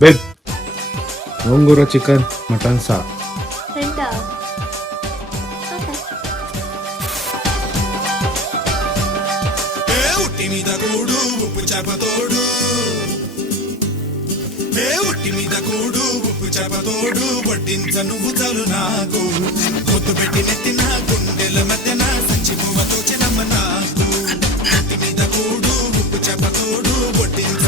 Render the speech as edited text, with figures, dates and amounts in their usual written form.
Babe గోంగూర chicken mutton సా రెండా? Okay. ఉట్టి మీద కూడు ఉప్పు చేపతోడు, ఉట్టి మీద కూడు ఉప్పు చేపతోడు, వడ్డించ నువ్వు చాలు నాకు, ముద్దు పెట్టి నెత్తిన గుండెల మధ్యన సంచి పువ్వతో చిన్నమ్మ నాకు. ఉట్టి మీద కూడు ఉప్పు చేపతోడు, వడ్డించ